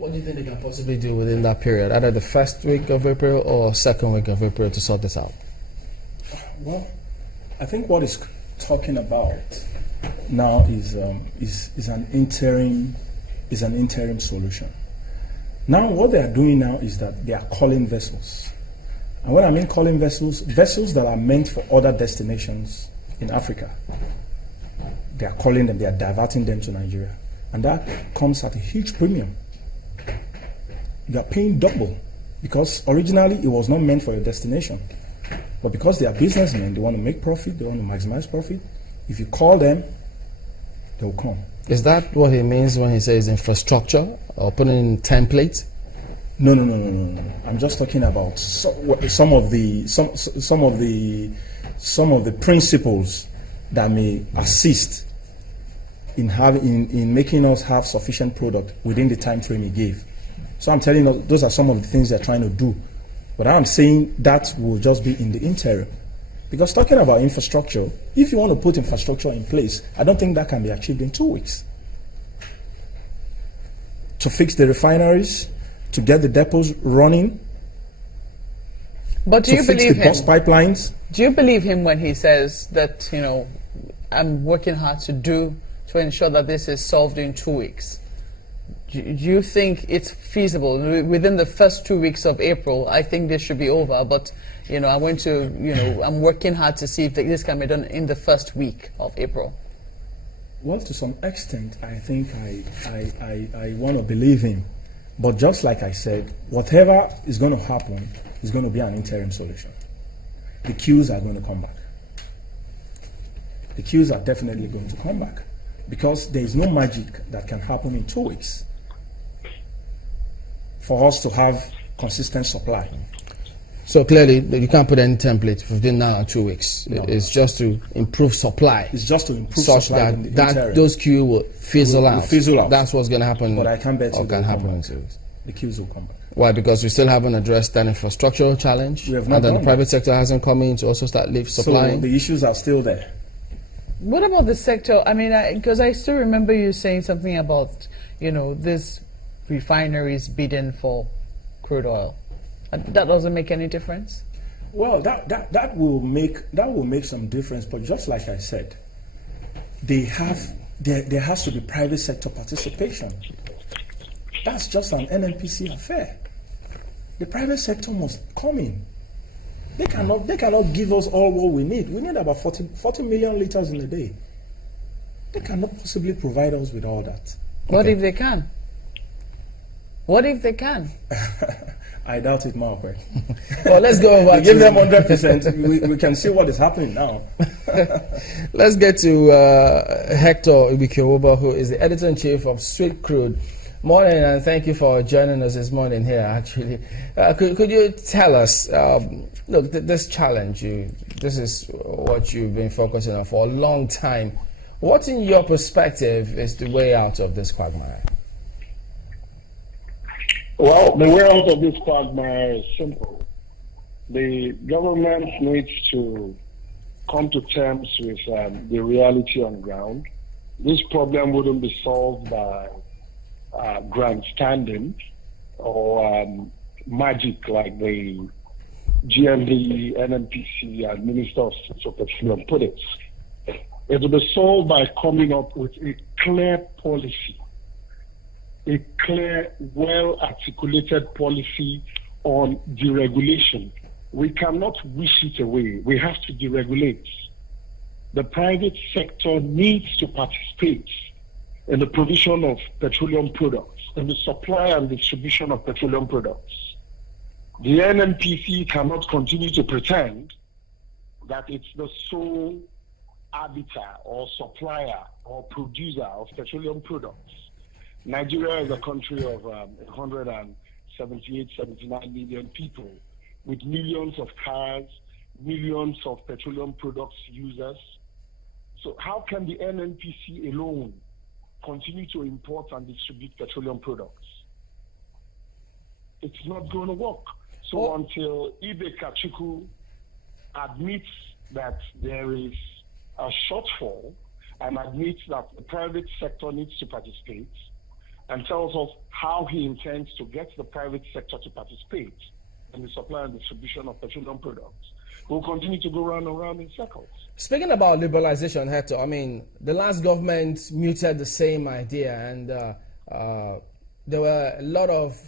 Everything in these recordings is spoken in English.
What do you think they can possibly do within that period, either the first week of April or second week of April, to sort this out? Well, I think what it's talking about now is an interim solution. Now, what they are doing now is that they are calling vessels. And when I mean calling vessels that are meant for other destinations in Africa, they are calling them, they are diverting them to Nigeria. And that comes at a huge premium. You are paying double because originally it was not meant for your destination. But because they are businessmen, they want to make profit, they want to maximize profit. If you call them, they will come. Is that what he means when he says infrastructure or putting in templates? No. I'm just talking about some of the principles that may assist in making us have sufficient product within the time frame he gave. So I'm telling you, those are some of the things they're trying to do. But I'm saying that will just be in the interim. Because talking about infrastructure, if you want to put infrastructure in place, I don't think that can be achieved in 2 weeks. To fix the refineries, to get the depots running, but do you believe him? Bus pipelines. Do you believe him when he says that, I'm working hard to ensure that this is solved in 2 weeks? Do you think it's feasible within the first 2 weeks of April? I think this should be over, but I'm working hard to see if this can be done in the first week of April. Well, to some extent, I think I want to believe him. But just like I said, whatever is going to happen is going to be an interim solution. The queues are going to come back. The queues are definitely going to come back because there is no magic that can happen in 2 weeks for us to have consistent supply. So clearly, you can't put any template within now and 2 weeks. No. It's just to improve supply. It's just to improve such supply that those queues will fizzle out. Fizzle out. That's what's going to happen. But I can't bet it can happen in 2 weeks. The queues will come back. Why? Because we still haven't addressed that infrastructural challenge. We have not and then the private sector hasn't come in to also start supplying. So the issues are still there. What about the sector? I mean, because I still remember you saying something about, this refineries bidding for crude oil. That doesn't make any difference? Well, that will make some difference, but just like I said, there has to be private sector participation. That's just an NNPC affair. The private sector must come in. They cannot give us all what we need. We need about 40 million liters in a day. They cannot possibly provide us with all that. What if they can? What if they can? I doubt it, Margaret. Well, let's go over. Give them 100%. We can see what is happening now. Let's get to Hector Ibikewoba, who is the editor-in-chief of Sweet Crude. Morning, and thank you for joining us this morning here, actually. Could you tell us, look, this challenge, this is what you've been focusing on for a long time. What, in your perspective, is the way out of this quagmire? Well, the way out of this quagmire is simple. The government needs to come to terms with the reality on ground. This problem wouldn't be solved by grandstanding or magic like the GMD, NNPC, and Minister of Petrol put it. It will be solved by coming up with a clear policy, a clear, well-articulated policy on deregulation. We cannot wish it away. We have to deregulate. The private sector needs to participate in the provision of petroleum products, in the supply and distribution of petroleum products. The NNPC cannot continue to pretend that it's the sole arbiter or supplier or producer of petroleum products. Nigeria is a country of 178, 79 million people with millions of cars, millions of petroleum products users. So how can the NNPC alone continue to import and distribute petroleum products? It's not going to work. So until Ibe Kachuku admits that there is a shortfall and admits that the private sector needs to participate, and tells us how he intends to get the private sector to participate in the supply and distribution of petroleum products, we'll continue to go round and round in circles. Speaking about liberalization, Hector, I mean, the last government muted the same idea, and there were a lot of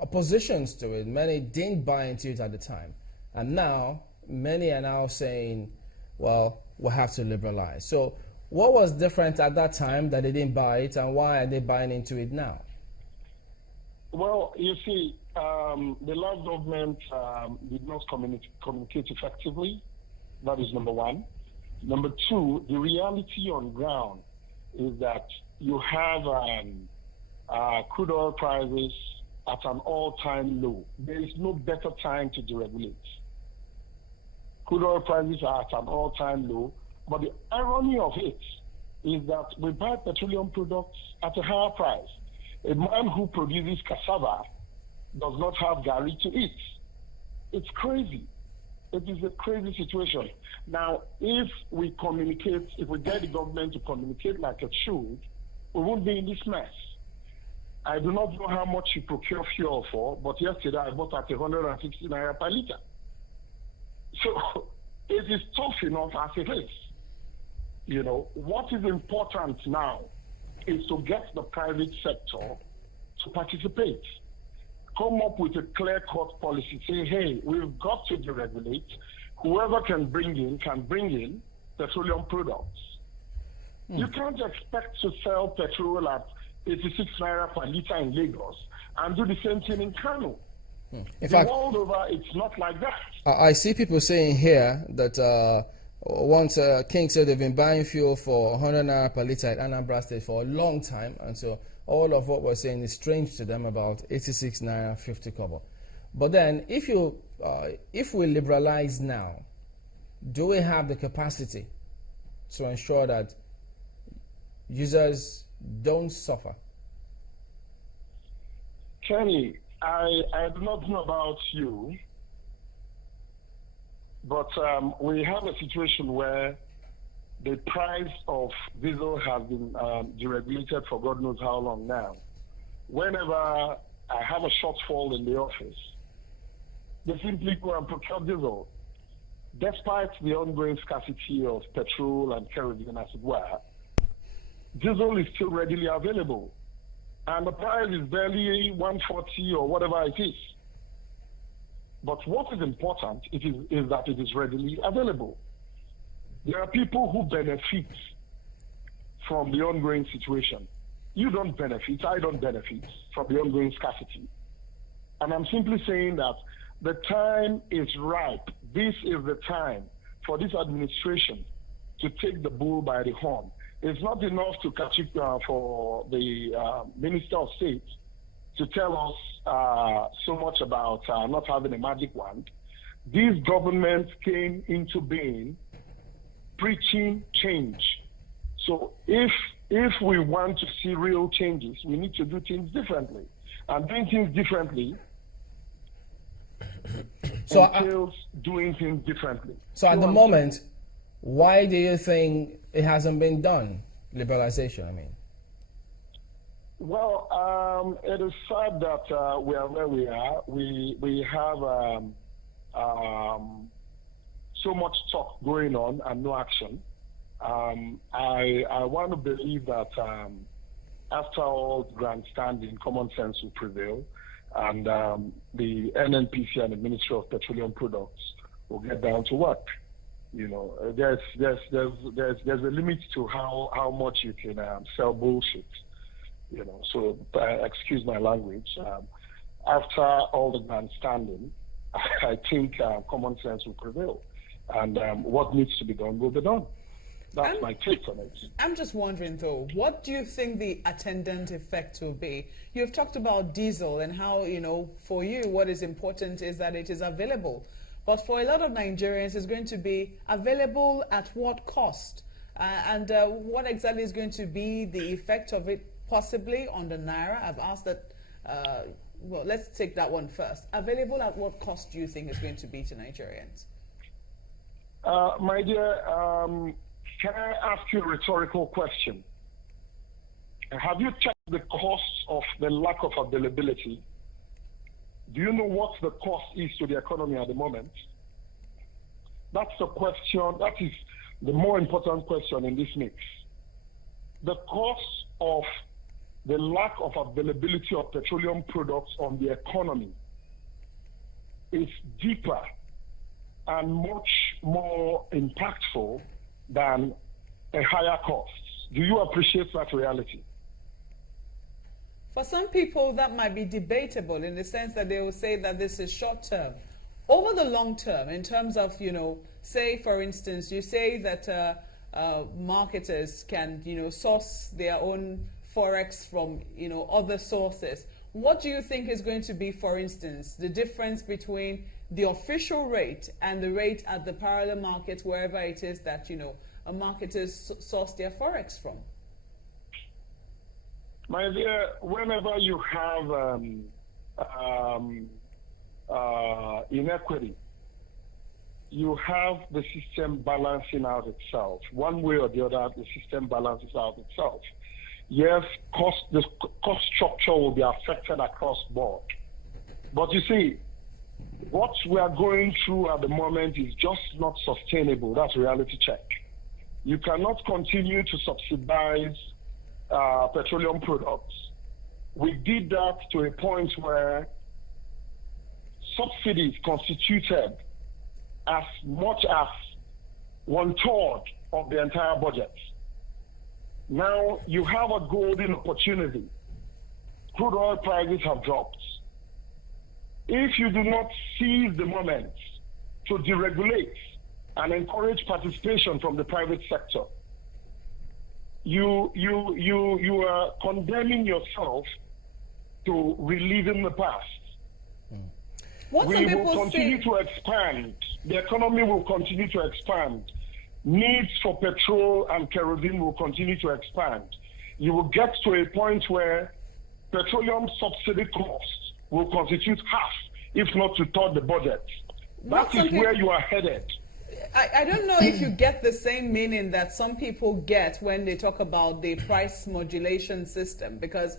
oppositions to it. Many didn't buy into it at the time. And now, many are now saying, well, we'll have to liberalize. So what was different at that time that they didn't buy it, and why are they buying into it now? Well, you see, the last government did not communicate effectively. That is number one. Number two, the reality on ground is that you have crude oil prices at an all-time low. There is no better time to deregulate. Crude oil prices are at an all-time low, but the irony of it is that we buy petroleum products at a higher price. A man who produces cassava does not have garri to eat. It's crazy. It is a crazy situation. Now, if we communicate, if we get the government to communicate like it should, we won't be in this mess. I do not know how much you procure fuel for, but yesterday I bought at 160 naira per liter. So it is tough enough as it is. You know, what is important now is to get the private sector to participate. Come up with a clear-cut policy. Say, hey, we've got to deregulate. Whoever can bring in petroleum products. You can't expect to sell petrol at 86 naira per liter in Lagos and do the same thing in Kano. In fact, world over, it's not like that. I see people saying here that once King said they've been buying fuel for 100 naira per liter at Anambra State for a long time, and so all of what we're saying is strange to them about 86 naira 50 kobo. But then, if we liberalize now, do we have the capacity to ensure that users don't suffer? Kenny, I do not know about you, but we have a situation where the price of diesel has been deregulated for God knows how long now. Whenever I have a shortfall in the office, they simply go and procure diesel. Despite the ongoing scarcity of petrol and kerosene, as it were, diesel is still readily available. And the price is barely 140 or whatever it is. But what is important is that it is readily available. There are people who benefit from the ongoing situation. You don't benefit, I don't benefit from the ongoing scarcity. And I'm simply saying that the time is ripe. This is the time for this administration to take the bull by the horn. It's not enough to catch it for the Minister of State to tell us so much about not having a magic wand. This government came into being preaching change. So if we want to see real changes, we need to do things differently. And doing things differently entails doing things differently. So at the moment, why do you think it hasn't been done? Liberalization, I mean. Well, it is sad that we are where we are. We have so much talk going on and no action. I want to believe that after all grandstanding, common sense will prevail, and the NNPC and the Ministry of Petroleum Products will get down to work. You know, there's a limit to how much you can sell bullshit. You know, so excuse my language. After all the grandstanding, I think common sense will prevail, and what needs to be done will be done. That's my take on it. I'm just wondering, though, what do you think the attendant effect will be? You've talked about diesel and how, you know, for you, what is important is that it is available. But for a lot of Nigerians, it's going to be available at what cost? And what exactly is going to be the effect of it possibly on the Naira? I've asked that, well, let's take that one first. Available at what cost do you think is going to be to Nigerians? My dear, can I ask you a rhetorical question? Have you checked the cost of the lack of availability? Do you know what the cost is to the economy at the moment? That's the question. That is the more important question in this mix. The cost of the lack of availability of petroleum products on the economy is deeper and much more impactful than a higher cost. Do you appreciate that reality? For some people, that might be debatable in the sense that they will say that this is short term. Over the long term, in terms of, say, for instance, you say that marketers can, source their own forex from, other sources. What do you think is going to be, for instance, the difference between the official rate and the rate at the parallel market, wherever it is that, marketers source their forex from? My dear, whenever you have inequity, you have the system balancing out itself. One way or the other, the system balances out itself. Yes, the cost structure will be affected across board. But you see, what we are going through at the moment is just not sustainable. That's reality check. You cannot continue to subsidize petroleum products. We did that to a point where subsidies constituted as much as 1/3 of the entire budget. Now you have a golden opportunity. Crude oil prices have dropped. If you do not seize the moment to deregulate and encourage participation from the private sector, you are condemning yourself to reliving the past. We will continue to expand. The economy will continue to expand. Needs for petrol and kerosene will continue to expand. You will get to a point where petroleum subsidy costs will constitute half, if not to third the budget. That is where you are headed. I don't know if you get the same meaning that some people get when they talk about the price modulation system, because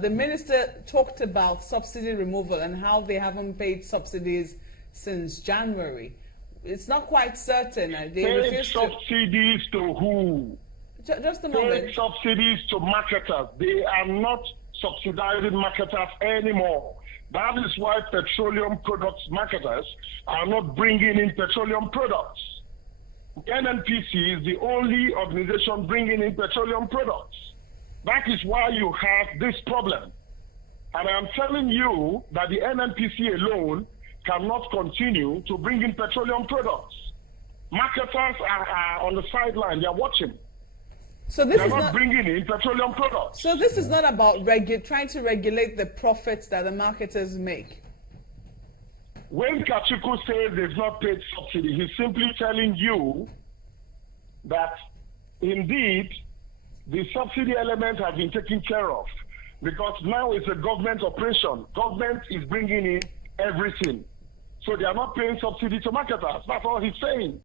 the minister talked about subsidy removal and how they haven't paid subsidies since January. It's not quite certain. Paid subsidies to who? Just a moment. Paid subsidies to marketers. They are not subsidizing marketers anymore. That is why petroleum products marketers are not bringing in petroleum products. NNPC is the only organization bringing in petroleum products. That is why you have this problem. And I'm telling you that the NNPC alone cannot continue to bring in petroleum products. Marketers are on the sideline, they're watching. So this They're is not bringing in petroleum products. So this is not about trying to regulate the profits that the marketers make. When Kachuku says they've not paid subsidy, he's simply telling you that indeed the subsidy element has been taken care of, because now it's a government operation. Government is bringing in everything. So they are not paying subsidy to marketers. That's all he's saying.